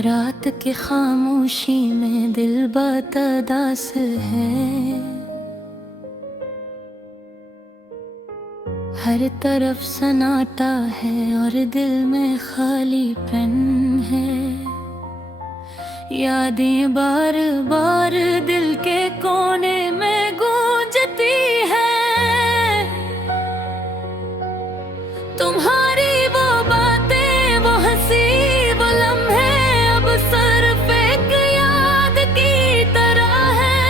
रात की खामोशी में दिल बतदास है। हर तरफ सन्नाटा है और दिल में खालीपन है। यादें बार बार दिल के कोने में गूंजती है। तुम्हारी वो बातें, वो हंसी, वो लम्हे अब सिर्फ एक याद की तरह है,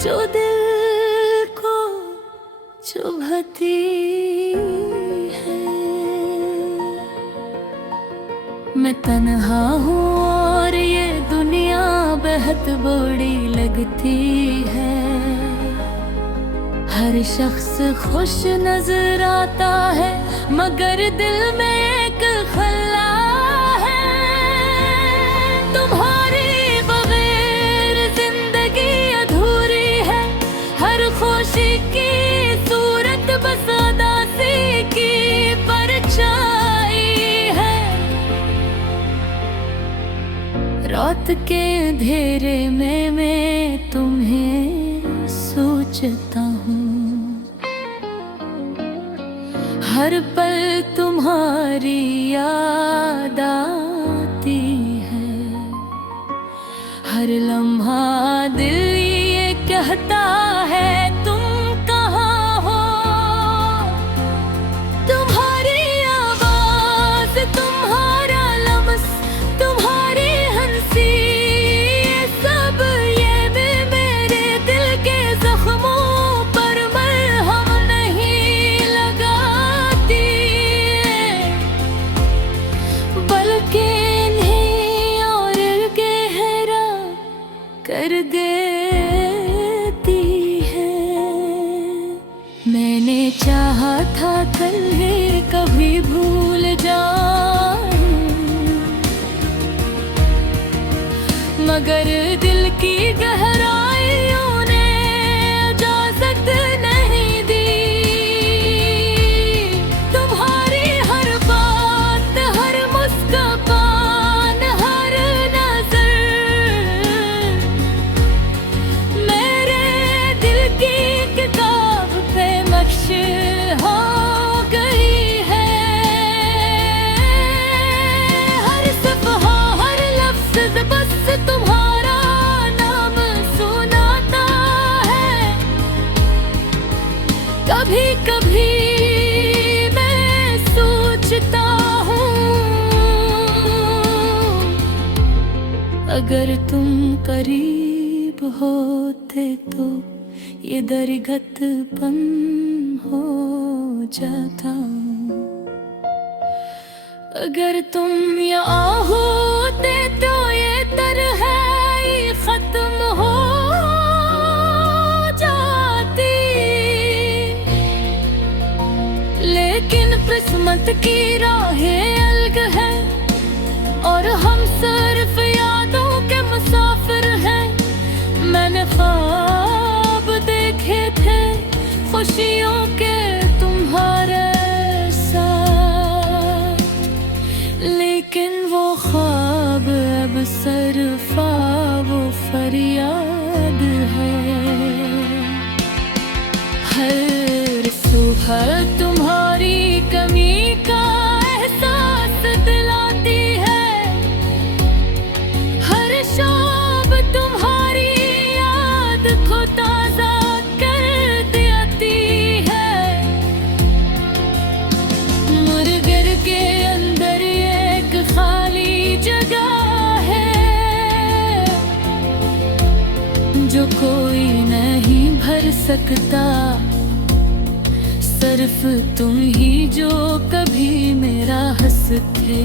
जो दिल को चुभती है। मैं तन्हा हूँ और ये दुनिया बेहद बड़ी लगती है। हर शख्स खुश नजर आता है मगर दिल में एक खला है। तुम्हारे बगैर जिंदगी अधूरी है। हर खुशी की सूरत बस उदासी की परछाई है। रात के अंधेरे में मैं तुम्हें सोचता हूँ। हर पल तुम्हारी याद आती है। हर लम्हा दिल ये कहता है तुम कहाँ हो। तुम्हारी आवाज, तुम्हारा लम्स, तुम्हारी हंसी, सब ये भी मेरे दिल के जख्मों पर मरहम नहीं लगाती, बल्कि इन्हें और गहरा कर देती है। मैंने चाहा था कल कभी भूल जाऊं, मगर दिल की गहराइयों ने इजाजत नहीं दी। तुम्हारी हर बात, हर मुस्कान, हर नजर मेरे दिल की किताब पे नक्श हो गई है। हर सफ़हा, हर लफ्ज़ बस तुम्हारा नाम सुनाता है। कभी कभी मैं सोचता हूँ, अगर तुम करीब होते तो ये दरगत बंद हो जाता। अगर तुम यहाँ होते तो ये तरह ही खत्म हो जाती। लेकिन किस्मत की राहें अलग है और हम सिर्फ यादों के मुसाफिर हैं। मैंने ख्वाब देखे थे खुशियों के तुम्हारे साथ, लेकिन वो ख्वाब अब सिर्फ वो फरियाद है। हर सुबह तुम्हारी कमी का एहसास दिलाती है। हर शाम तुम्हारी याद को ताजा कर देती है। मुर्गर के अंदर एक खाली जगह है जो कोई नहीं भर सकता, सिर्फ तुम ही जो कभी मेरा हंस थे।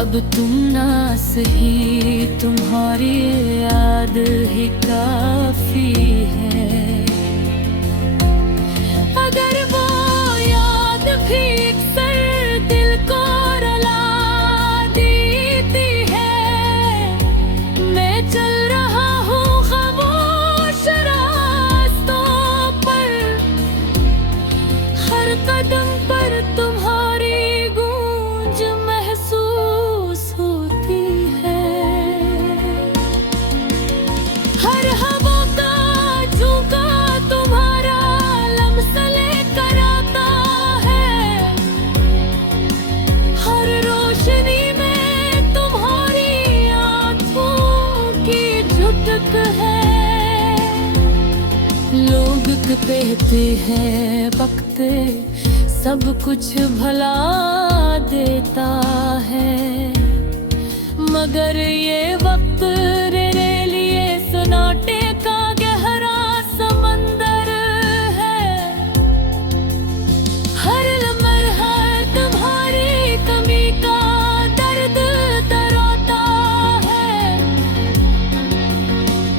अब तुम ना सही, तुम्हारी याद ही काफी है। अगर वो याद भी अक्सर दिल को रुला देती है। मैं चल रहा हूँ खामोश रास्तों पर, हर कदम पर तुम्हारी गूंज महसूस कहते हैं वक्त सब कुछ भला देता है, मगर ये वक्त मेरे लिए सन्नाटे का गहरा समंदर है। हर लम्हा तुम्हारी कमी का दर्द तराता है,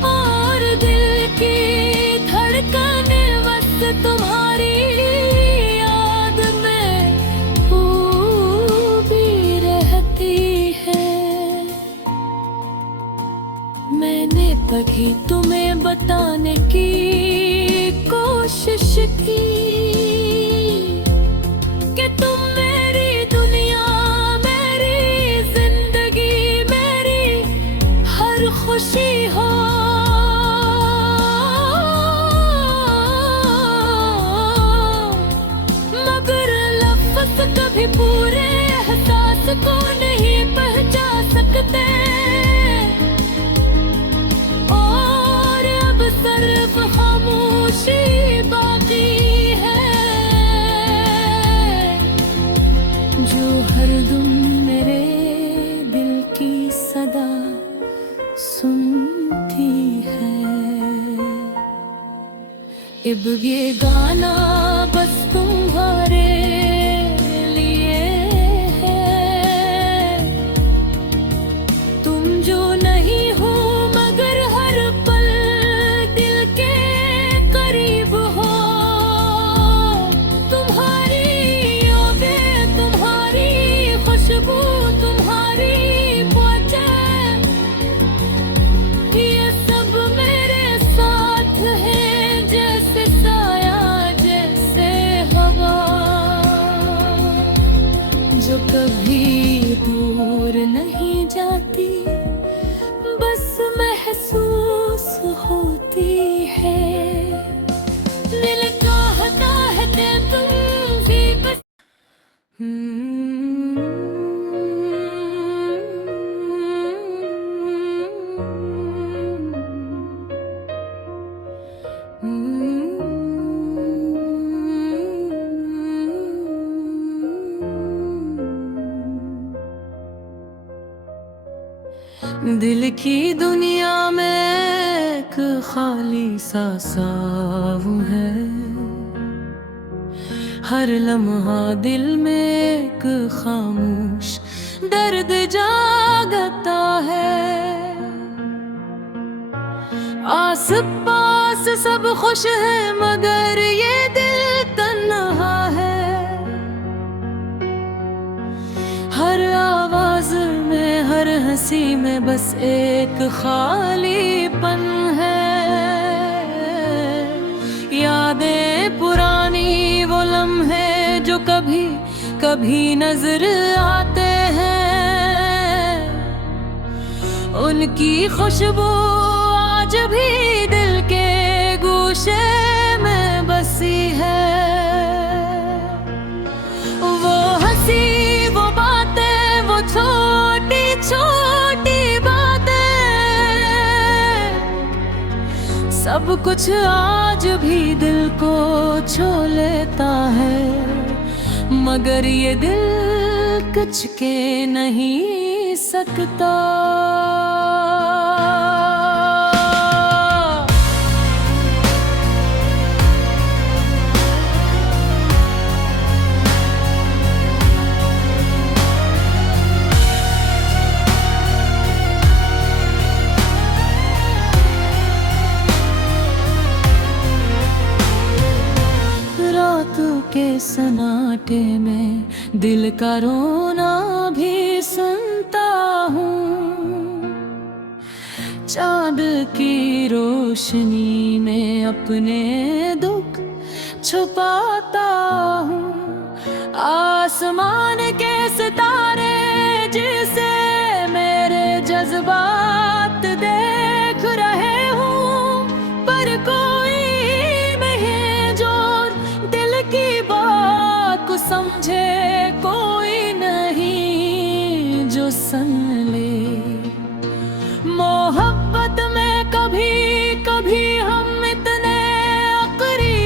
और दिल की धड़कने बस तुम्हारी याद में डूबी रहती है। मैंने कभी तुम्हें बताने की कोशिश की कि तुम मेरी दुनिया, मेरी जिंदगी, मेरी हर खुशी हो। मगर लफ्ज़ कभी पूरे एहसास को नहीं पहचान सकते, और अब सिर्फ खामोशी बाकी है, जो हरदम मेरे दिल की सदा सुनती है। अब ये गाना बस तुम्हारे लिए है, तुम जो नहीं हो मगर हर पल दिल के करीब हो। तुम्हारी यादें, तुम्हारी खुशबू, तुम्हारी पहुंचे, ये सब मेरे साथ है, जैसे साया जैसे हवा, जो कभी दूर नहीं जाती, बस महसूस होती है। दिल चाहता है कि तुम भी बस दिल की दुनिया में एक खाली सा साहू है, हर लम्हा दिल में एक खामोश दर्द जागता है। आस पास सब खुश है मगर ये दिल तन्हा है, हर आवाज में, हर हंसी में बस एक खालीपन है। यादें पुरानी, वो लम्हे जो कभी कभी नजर आते हैं, उनकी खुशबू आज भी दिल के गोशे में बसी है। वो हंसी, वो बातें, वो छोटी छोटी बातें, सब कुछ आज भी दिल को छू लेता है, मगर ये दिल कुछ के नहीं सकता। के सन्नाटे में दिल का रोना भी सुनता हूँ, चाँद की रोशनी में अपने दुख छुपाता हूँ। आसमान के सितारे जिसे मेरे जज्बात देख रहे हूँ, पर कोई नहीं जो दिल की बात को समझे, कोई नहीं जो सुन ले। मोहब्बत में कभी कभी हम इतने करीब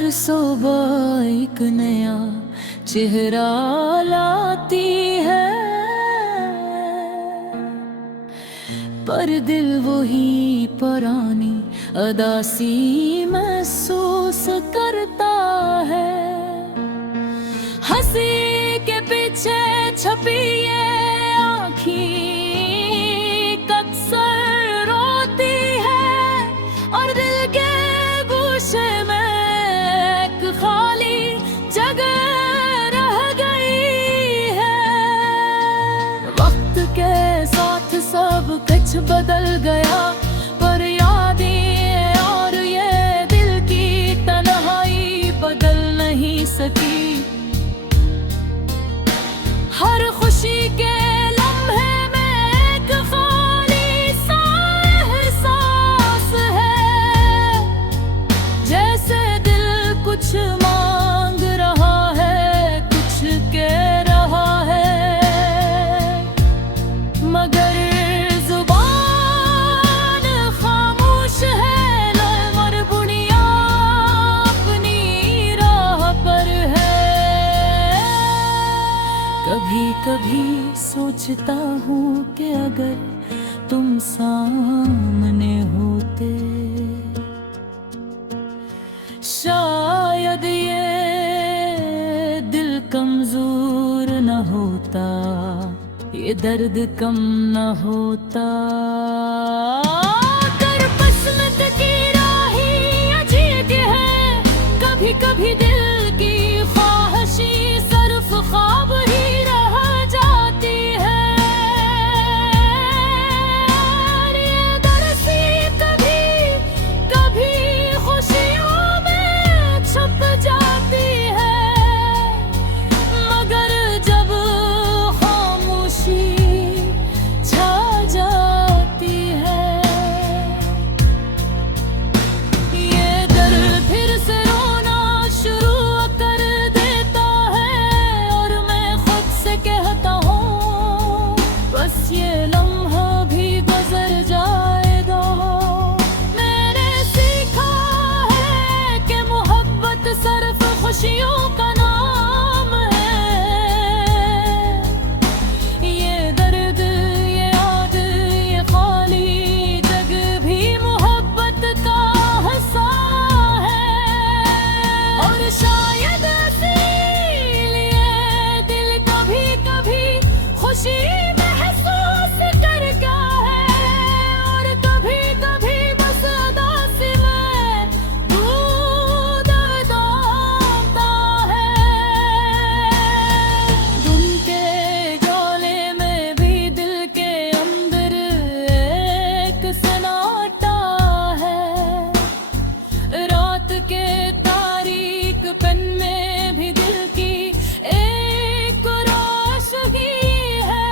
हर सुबह एक नया चेहरा लाती है, पर दिल वही पुरानी अदासी महसूस करता है। हंसी के पीछे छपी ये आँखी अक्सर रोती है, और दिल के गोशे में एक खाली जगह रह गई है। वक्त के साथ सब कुछ बदल गया, पर यादें और ये दिल की तन्हाई बदल नहीं सकी। हर खुशी के लम्हे में एक खाली सा एहसास है, जैसे दिल कुछ मांग रहा है, कुछ कह रहा है, मगर जुबान खामोश है। लमर बुनिया अपनी राह पर है। कभी कभी सोचता हूँ कि अगर तुम सामने होते, शायद ये दिल कमजोर न होता, ये दर्द कम न होता। कर पसंद की राही अजीब है, कभी कभी दिल की ख्वाहिशी सिर्फ ख्वाब ही रह जाती है। ये दरसी कभी कभी खुशियों में छुप जाती है, मगर जब खामोशी छा जाती है, ये दर्द फिर से रोना शुरू कर देता है। और मैं खुद से कहता हूँ बस ये लम्हा भी गुजर जाएगा। मैंने सीखा है कि मोहब्बत सिर्फ खुशियों का नाम है। ये दर्द, ये याद, ये खाली जगह भी मोहब्बत का हिस्सा है। और शायद इसीलिए दिल कभी कभी खुशी महसूस करता है, और कभी कभी बस उदासी में दूध दामता है। धुन के ज्वाले में भी दिल के अंदर एक सन्नाटा है। रात के तारीक पेन में भी दिल की एक रोशनी है।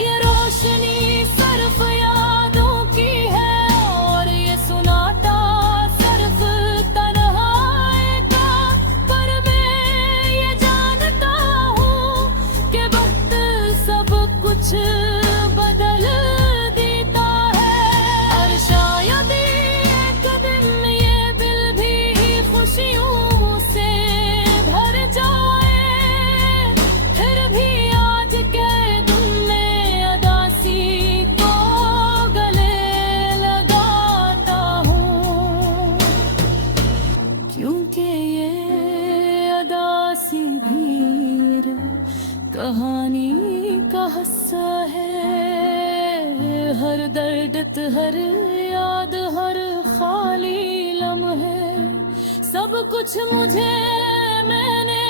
ये रोशनी सिर्फ यादों की है, और ये सन्नाटा सिर्फ तन्हाई का। पर मैं ये जानता हूँ कि वक्त सब कुछ बदल देता है। और शायद एक दिन ये दिल भी खुशियों से भर जाए। फिर भी आज के दिन में अदासी को गले लगाता हूँ, क्योंकि ये अदासी भी कहानी का हिस्सा है। हर दर्द, हर याद, हर खाली लम्हे, सब कुछ मुझे मैंने